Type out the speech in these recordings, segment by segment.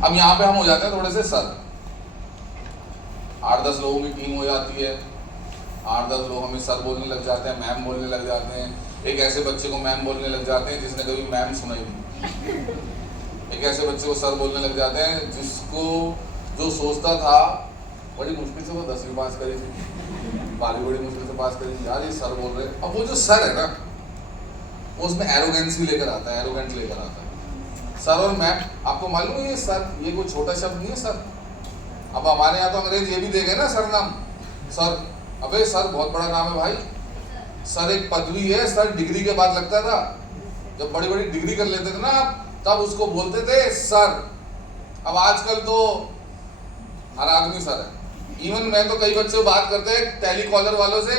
अब यहाँ पे हम हो जाते हैं थोड़े से सर, 8-10 लोगों की टीम हो जाती है, 8-10 लोग हमें सर बोलने लग जाते हैं, मैम बोलने लग जाते हैं। एक ऐसे बच्चे को मैम बोलने लग जाते हैं जिसने कभी मैम सुना ही नहीं। एक ऐसे बच्चे को सर बोलने लग जाते हैं जिसको जो सोचता था बड़ी मुश्किल से वो 10वीं पास करी थी, 12वीं बड़ी मुश्किल से पास करी थी, यार ये सर बोल रहे हैं। अब वो जो सर है ना, वो उसमें एरोगेंसी लेकर आता है, एरोगेंट लेकर आता है। सर और मैम, आपको मालूम है ये सर, ये कोई छोटा शब्द नहीं है सर। अब हमारे यहाँ तो अंग्रेज ये भी देंगे ना सर नाम, सर, अबे सर बहुत बड़ा नाम है भाई। सर एक पदवी है, सर डिग्री के बाद लगता था। जब बड़ी बड़ी डिग्री कर लेते थे ना तब उसको बोलते थे सर। अब आजकल तो हर आदमी सर है। इवन मैं तो कई बच्चे बात करते हैं टेलीकॉलर वालों से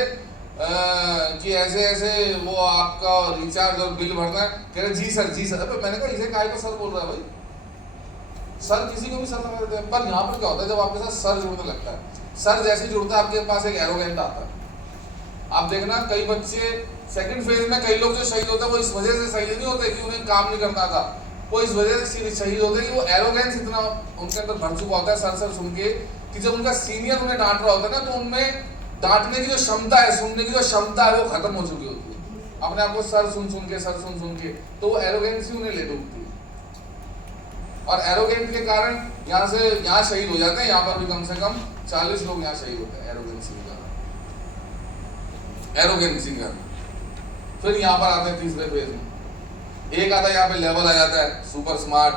कि ऐसे ऐसे वो आपका रिचार्ज और बिल भरना है, कह रहे जी सर जी सर। अबे मैंने कहा इसे काहे को सर बोल रहा है भाई, सर किसी को भी सर लगा देते हैं। पर यहाँ पर क्या होता है, जब आपके साथ सर जुड़ने लगता है, सर जैसे जुड़ता है आपके पास एक एरोगेंट आता है। आप देखना कई बच्चे सेकंड फेज में, कई लोग जो शहीद होते हैं वो इस वजह से शहीद नहीं होते कि उन्हें काम नहीं करना था, वो इस वजह से शहीद होते हैं कि वो एरोगेंस इतना उनके अंदर भर चुका होता है सर सर सुन के, कि जब उनका सीनियर उन्हें डांट रहा होता है ना तो उनमें डांटने की जो क्षमता है, सुनने की जो क्षमता है वो खत्म हो चुकी होती है। अपने आप को सर सुन के, सर सुन के, तो वो एरोगेंसी उन्हें ले डूबती है। और एरोगेंट के कारण यहाँ से यहाँ शहीद हो जाते हैं। यहाँ पर भी कम से कम 40 लोग यहाँ शहीद होते हैं एरोगेंसी के कारण, एरोगेंसी के कारण। फिर यहाँ पर आते हैं तीसरे फेज में, एक आता है यहाँ पे लेवल आ जाता है सुपर स्मार्ट,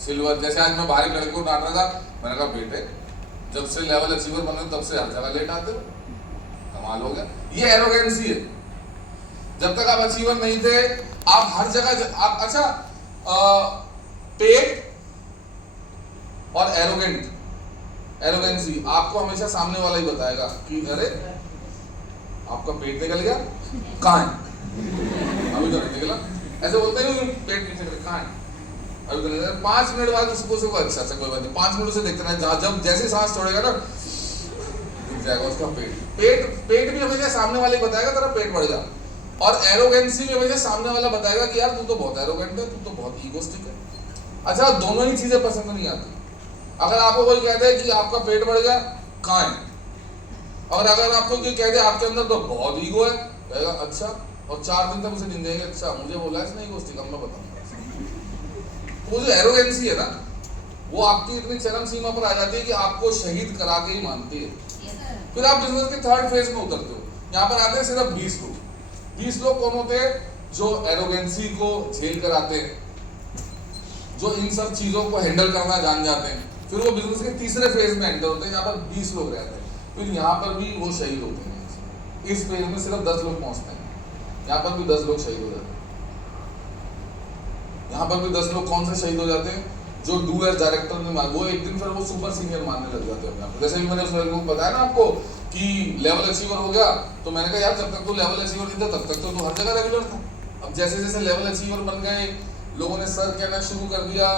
सिल्वर। जैसे आज मैं बाहरी लड़के को डांट रहा था, मैंने कहा बेटे जब से लेवल अचीवर बने तब से हर जगह लेट आते हो, कमाल हो गया। ये एरोगेंसी है। जब तक आप अचीवर नहीं थे आप हर जगह आप, अच्छा पेट और एरोगेंट, एरोगेंसी आपको हमेशा सामने वाला ही बताएगा कि अरे आपका पेट निकल गया, कहाँ है, अभी तो नहीं निकला। ऐसे बोलते हैं पेट नीचे निकला, कहाँ है, अभी तो नहीं। 5 मिनट बाद उसको से अच्छा अच्छा कोई बात नहीं, 5 मिनट से देखते रहे, जब जैसे सांस छोड़ेगा ना दिख जाएगा उसका पेट। पेट भी हमेशा सामने वाले बताएगा तेरा पेट बढ़ जा। और एरोगेंसी भी हमेशा सामने वाला बताएगा कि यार तू तो बहुत एरोगेंट है, तू तो बहुत ईगोस्टिक है। अच्छा दोनों ही चीजें पसंद नहीं आती। अगर आपको कोई कहता है कि आपका पेट बढ़ गया, कहाँ है, और अगर आपको कोई कहते हैं आपके अंदर तो बहुत ईगो है, कहेगा अच्छा, और 4 दिन तक उसे दिन देंगे, अच्छा मुझे बोला है इसने ईगोस्टिक, अब मैं बताऊंगा। वो जो एरोगेंसी है ना वो आपकी इतनी चरम सीमा पर आ जाती है कि आपको शहीद करा के ही मानती है। फिर आप बिजनेस के थर्ड फेज में उतरते हो। यहाँ पर आते हैं सिर्फ 20 लोग। 20 लोग कौन होते हैं? जो एरोगेंसी को झेल कर आते हैं, जो इन सब चीजों को हैंडल करना जान जाते हैं। फिर वो बिजनेस के तीसरे फेज में एंटर होते हैं, यहाँ पर 20 लोग रहते हैं। फिर यहाँ पर भी वो शहीद होते हैं। इस फेज में सिर्फ 10 लोग पहुंचते हैं, यहाँ पर भी 10 लोग शहीद हो जाते हैं। यहाँ पर भी 10 लोग कौन से शहीद हो जाते हैं? जो डू एज डायरेक्टर ने वो एक दिन फिर वो सुपर सीनियर मानने लग जाते हैं। जैसे भी मैंने उस लड़के को बताया ना आपको कि लेवल अचीवर हो गया, तो मैंने कहा यार जब तक तो लेवल अचीवर नहीं था तब तक तो हर जगह रेगुलर था। अब जैसे जैसे लेवल अचीवर बन गए, लोगों ने सर कहना शुरू कर दिया,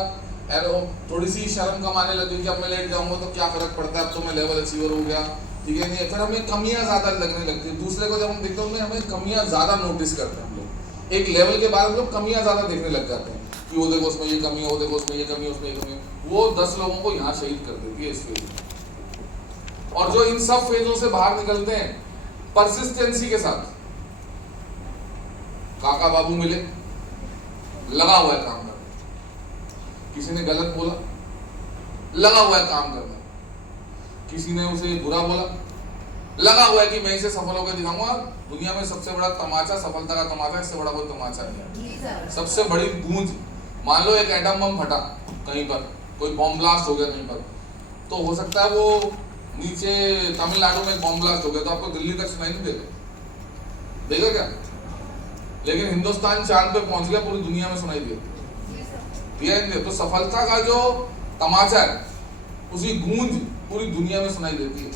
थोड़ी सी शर्म कमाने लगी कि अब मैं लेट जाऊंगा तो क्या फर्क पड़ता है, अब तो मैं लेवल अचीवर हो गया, ठीक है। नहीं, फिर हमें कमियां ज्यादा लगने लगती है। दूसरे को जब हम देखते हैं हमें कमियां ज्यादा नोटिस करते हैं हम लोग। एक लेवल के बाद हम लोग कमियां ज्यादा देखने लग जाते हैं कि वो देखो उसमें ये कमी है, वो देखो उसमें ये कमी है, उसमें ये कमी है। वो 10 लोगों को यहाँ शहीद कर देती है इस फेज में। और जो इन सब फेजों से बाहर निकलते हैं परसिस्टेंसी के साथ, काका बाबू मिले, लगा हुआ है काम करने, किसी ने गलत बोला, लगा हुआ है काम करने, किसी ने उसे बुरा बोला, लगा हुआ है कि मैं इसे सफल होकर दिखाऊंगा। दुनिया में सबसे बड़ा तमाचा सफलता का तमाचा, इससे बड़ा कोई तमाचा नहीं है। सबसे बड़ी गूंज, मान लो एक एटम बम फटा कहीं पर, कोई बॉम्ब ब्लास्ट हो गया कहीं पर, तो हो सकता है वो नीचे तमिलनाडु में बॉम्ब ब्लास्ट हो गया तो आपको दिल्ली तक सुनाई नहीं देगा, देगा क्या? लेकिन हिंदुस्तान चांद पे पहुंच गया, पूरी दुनिया में सुनाई दिया। तो सफलता का जो तमाचा है उसकी गूंज पूरी दुनिया में सुनाई देती है।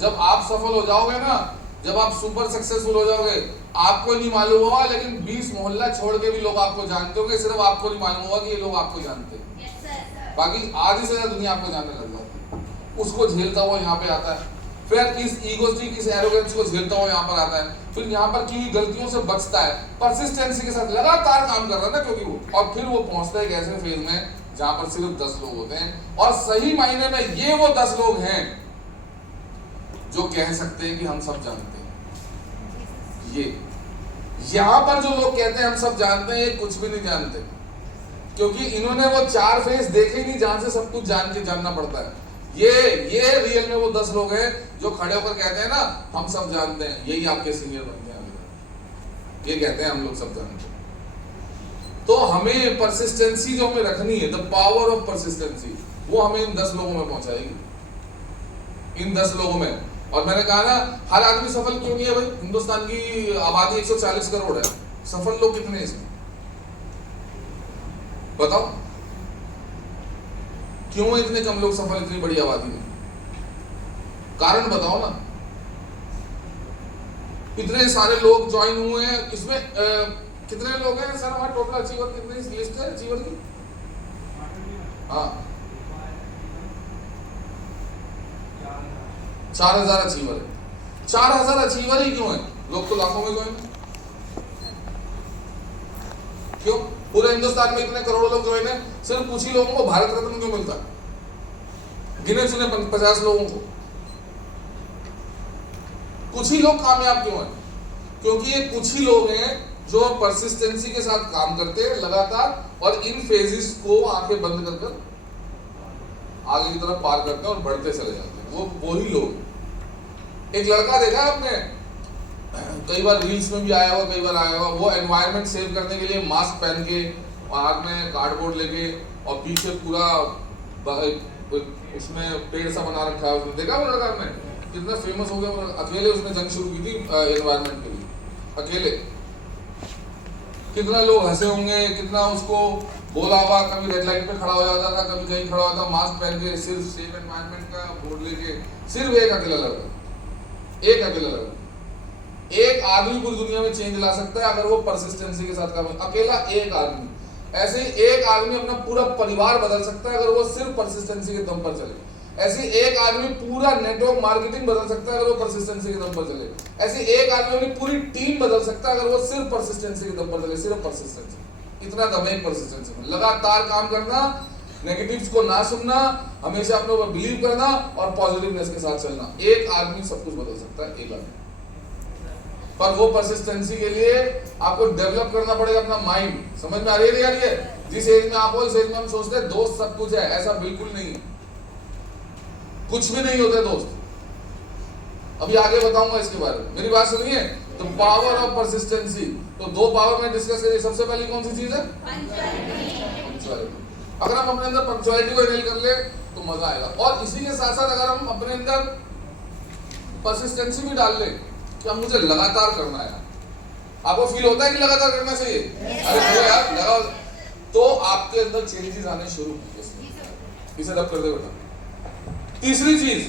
जब आप सफल हो जाओगे ना, जब आप सुपर सक्सेसफुल हो जाओगे, आपको नहीं मालूम होगा लेकिन 20 मोहल्ला छोड़ के भी लोग आपको जानते होंगे, सिर्फ आपको नहीं मालूम होगा कि ये लोग आपको जानते हैं। बाकी आधी से ज्यादा दुनिया आपको जानने लग जाती है। उसको झेलता हुआ यहाँ पे आता है, फिर इस ईगोस्टिक, इस एरोगेंस को झेलता हुआ यहाँ पर आता है, फिर यहाँ पर की गलतियों से बचता है, परसिस्टेंसी के साथ लगातार काम कर रहा है ना, क्योंकि वो, और फिर वो पहुंचता है एक ऐसे फेज में जहां पर सिर्फ 10 लोग होते हैं, और सही मायने में ये वो 10 लोग हैं जो कह सकते हैं कि हम सब जानते हैं। ये यहां पर जो लोग कहते हैं हम सब जानते हैं, ये कुछ भी नहीं जानते, क्योंकि इन्होंने वो 4 फेस देखे ही नहीं जहां से सब कुछ जान के जानना पड़ता है। ये रियल में वो 10 लोग हैं जो खड़े होकर कहते हैं ना हम सब जानते हैं, यही आपके सीनियर बनते हैं, ये कहते हैं हम लोग सब जानते हैं। तो हमें परसिस्टेंसी जो हमें रखनी है, द पावर ऑफ परसिस्टेंसी, वो हमें इन 10 लोगों में पहुंचाएगी, इन 10 लोगों में। और मैंने कहा ना, हर आदमी सफल क्यों नहीं है भाई? हिंदुस्तान की आबादी 140 करोड़ है, सफल लोग कितने हैं इसमें बताओ? क्यों इतने कम लोग सफल इतनी बड़ी आबादी में? कारण बताओ ना। इतने सारे लोग ज्वाइन हुए हैं, इसमें कितने लोग हैं सर? हमारा टोटल अचीवर कितनी लिस्ट है अचीवर की? हाँ 4000 अचीवर है। 4000 अचीवर ही क्यों है? लोग तो लाखों में ज्वाइन है। क्यों? पूरे हिंदुस्तान में इतने करोड़ों लोग ज्वाइन है, सिर्फ कुछ ही लोगों को भारत रत्न क्यों मिलता है? गिने चुने 50 लोगों को कुछ ही लोग कामयाब क्यों है? क्योंकि ये कुछ ही लोग हैं जो परसिस्टेंसी के साथ काम करते हैं लगातार, और इन फेजेस को आंखें बंद कर कर आगे की तरफ पार करते हैं और बढ़ते चले जाते हैं। वो वही लोग। एक लड़का देखा आपने, कई बार रील्स में भी आया हुआ, कई बार आया हुआ, वो एनवायरनमेंट सेव करने के लिए मास्क पहन के, हाथ में कार्डबोर्ड लेके, और पीछे पूरा उसमें पेड़ सा बना रखा है। उसने देखा वो लड़का, आपने कितना फेमस हो गया वो। अकेले उसने जंग शुरू की थी एनवायरनमेंट के लिए, अकेले। कितना लोग हंसे होंगे, कितना उसको बोला हुआ, कभी रेड लाइट पे खड़ा हो जाता था, कभी कहीं खड़ा होता, मास्क पहन के, सिर्फ सेव एनवायरनमेंट का बोर्ड लेके। सिर्फ एक अकेला लड़का, एक अकेला लड़का। एक आदमी पूरी दुनिया में चेंज ला सकता है अगर वो परसिस्टेंसी के साथ काम करे। अकेला एक आदमी। ऐसे ही एक आदमी अपना पूरा परिवार बदल सकता है अगर वो सिर्फ परसिस्टेंसी के दम पर चले। ऐसे एक आदमी पूरा नेटवर्क मार्केटिंग बदल सकता है अगर वो परसिस्टेंसी के दम पर चले। ऐसे एक आदमी अपनी पूरी टीम बदल सकता है अगर वो सिर्फ परसिस्टेंसी के दम पर चले। सिर्फ परसिस्टेंसी, इतना दम है परसिस्टेंसी में। लगातार काम करना, नेगेटिव्स को ना सुनना, हमेशा अपने ऊपर बिलीव करना और पॉजिटिवनेस के साथ चलना। एक आदमी सब कुछ बदल सकता है, एक आदमी। पर वो परसिस्टेंसी के लिए आपको डेवलप करना पड़ेगा अपना माइंड। समझ में आ रही है? जिस एज में आप हो, इस एज में हम सोचते हैं दोस्त सब कुछ है, ऐसा बिल्कुल नहीं है। कुछ भी नहीं होते दोस्त। अभी आगे बताऊंगा इसके बारे में, मेरी बात सुनिए। तो पावर ऑफ परसिस्टेंसी, तो 2 पावर में डिस्कस करिए। सबसे पहली कौन सी चीज है? पंक्चुअलिटी। अगर हम अपने अंदर पंक्चुअलिटी को इनहेल कर ले तो मजा आएगा। और इसी के साथ साथ अगर हम अपने अंदर परसिस्टेंसी भी डाल ले कि अब मुझे लगातार करना है। आपको फील होता है कि लगातार करना चाहिए? अरे यार लगा, तो आपके अंदर चेंजेस आने शुरू होंगे। इसे रब कर दे बेटा। तीसरी चीज,